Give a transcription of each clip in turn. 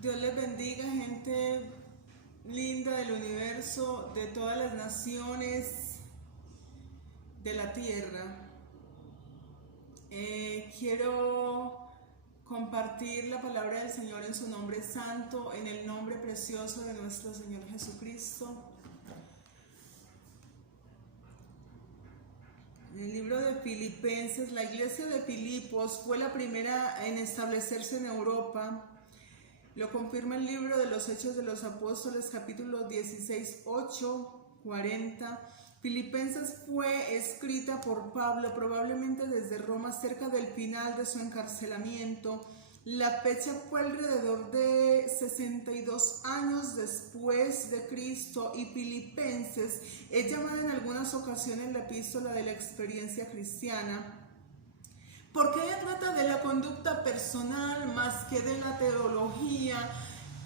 Dios les bendiga, gente linda del universo, de todas las naciones de la tierra. Quiero compartir la palabra del Señor en su nombre santo, en el nombre precioso de nuestro Señor Jesucristo. En el libro de Filipenses, la iglesia de Filipos fue la primera en establecerse en Europa. Lo confirma el libro de los Hechos de los Apóstoles, capítulo 16, 8, 40. Filipenses fue escrita por Pablo probablemente desde Roma cerca del final de su encarcelamiento. La fecha fue alrededor de 62 años después de Cristo, y Filipenses es llamada en algunas ocasiones la epístola de la experiencia cristiana, porque ella trata de la conducta personal más que de la teología,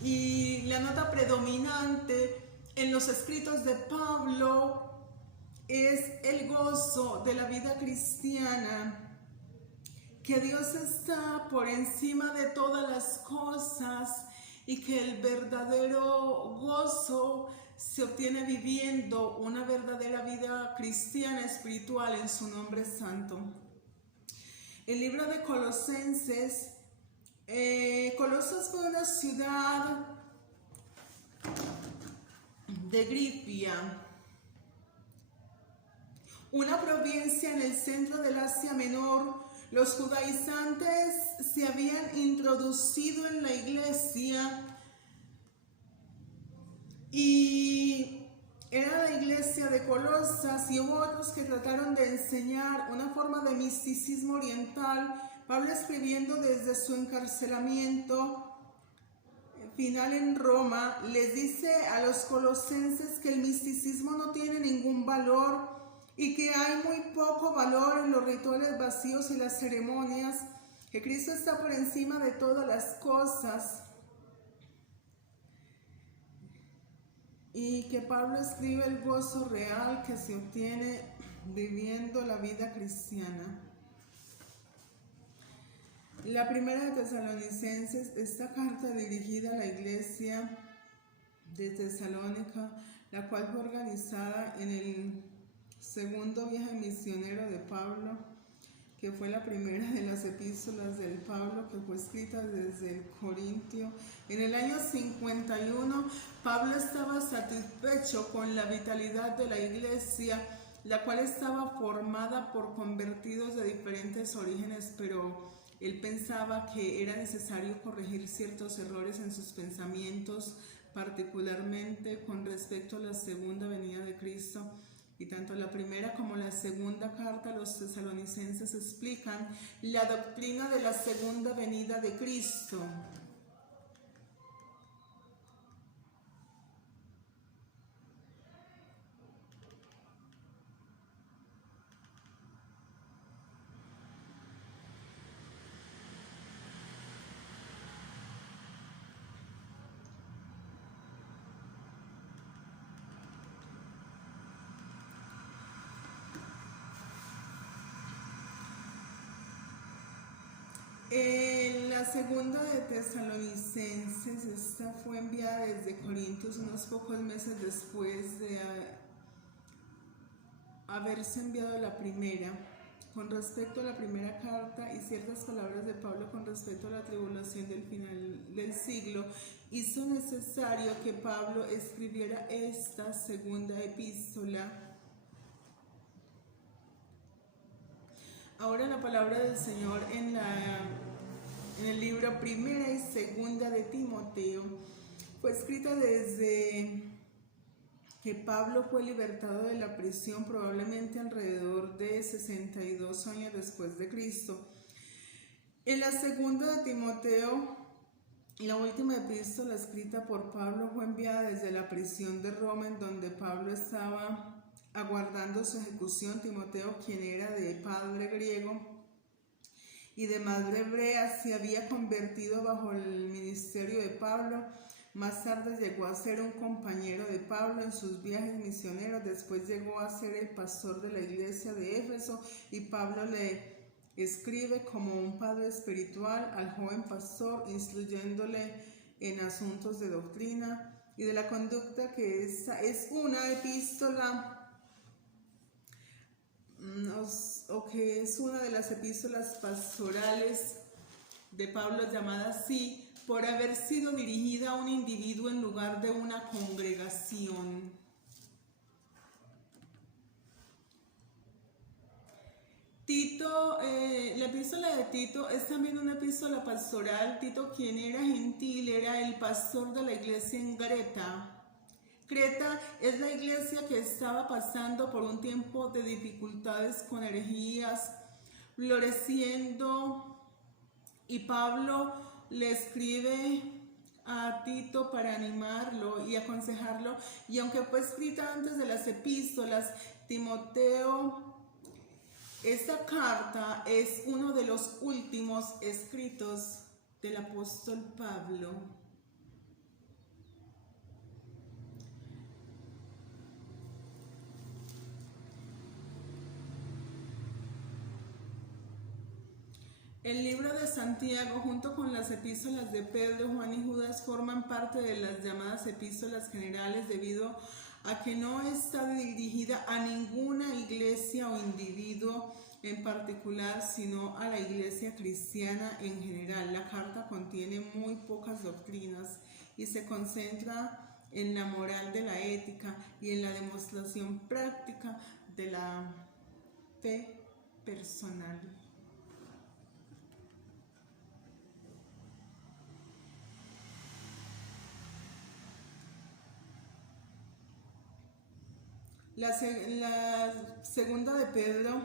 y la nota predominante en los escritos de Pablo es el gozo de la vida cristiana, que Dios está por encima de todas las cosas y que el verdadero gozo se obtiene viviendo una verdadera vida cristiana espiritual en su nombre santo. El libro de Colosenses, Colosas fue una ciudad de Gripia, una provincia en el centro del Asia Menor. Los judaizantes se habían introducido en la iglesia y era la iglesia de Colosas, y hubo otros que trataron de enseñar una forma de misticismo oriental. Pablo, escribiendo desde su encarcelamiento final en Roma, les dice a los colosenses que el misticismo no tiene ningún valor y que hay muy poco valor en los rituales vacíos y las ceremonias, que Cristo está por encima de todas las cosas, y que Pablo escribe el gozo real que se obtiene viviendo la vida cristiana. La primera de Tesalonicenses, esta carta dirigida a la iglesia de Tesalónica, la cual fue organizada en el segundo viaje misionero de Pablo, que fue la primera de las epístolas del Pablo, que fue escrita desde el Corintio. En el año 51, Pablo estaba satisfecho con la vitalidad de la iglesia, la cual estaba formada por convertidos de diferentes orígenes, pero él pensaba que era necesario corregir ciertos errores en sus pensamientos, particularmente con respecto a la segunda venida de Cristo. Y tanto la primera como la segunda carta a los tesalonicenses explican la doctrina de la segunda venida de Cristo. La segunda de Tesalonicenses, esta fue enviada desde Corintios unos pocos meses después de haberse enviado la primera. Con respecto a la primera carta y ciertas palabras de Pablo con respecto a la tribulación del final del siglo, hizo necesario que Pablo escribiera esta segunda epístola. Ahora la palabra del Señor en el libro primera y segunda de Timoteo fue escrita desde que Pablo fue libertado de la prisión, probablemente alrededor de 62 años después de Cristo. En la segunda de Timoteo, la última epístola escrita por Pablo, fue enviada desde la prisión de Roma, en donde Pablo estaba aguardando su ejecución. Timoteo, quien era de padre griego y de madre hebrea, se había convertido bajo el ministerio de Pablo. Más tarde llegó a ser un compañero de Pablo en sus viajes misioneros. Después llegó a ser el pastor de la iglesia de Éfeso, y Pablo le escribe como un padre espiritual al joven pastor, instruyéndole en asuntos de doctrina y de la conducta, que es una epístola, que es una de las epístolas pastorales de Pablo, llamada así por haber sido dirigida a un individuo en lugar de una congregación. Tito, la epístola de Tito es también una epístola pastoral. Tito, quien era gentil, era el pastor de la iglesia en Creta. Creta es la iglesia que estaba pasando por un tiempo de dificultades con herejías, floreciendo, y Pablo le escribe a Tito para animarlo y aconsejarlo, y aunque fue escrita antes de las epístolas, Timoteo, esta carta es uno de los últimos escritos del apóstol Pablo. El libro de Santiago, junto con las epístolas de Pedro, Juan y Judas, forman parte de las llamadas epístolas generales debido a que no está dirigida a ninguna iglesia o individuo en particular, sino a la iglesia cristiana en general. La carta contiene muy pocas doctrinas y se concentra en la moral de la ética y en la demostración práctica de la fe personal. La segunda de Pedro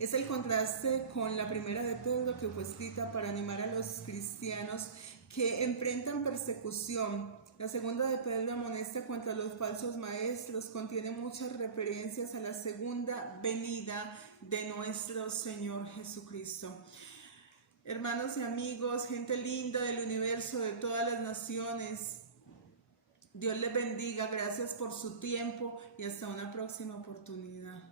es el contraste con la primera de Pedro, que fue escrita para animar a los cristianos que enfrentan persecución. La segunda de Pedro amonesta contra los falsos maestros, contiene muchas referencias a la segunda venida de nuestro Señor Jesucristo. Hermanos y amigos, gente linda del universo, de todas las naciones, Dios les bendiga, gracias por su tiempo y hasta una próxima oportunidad.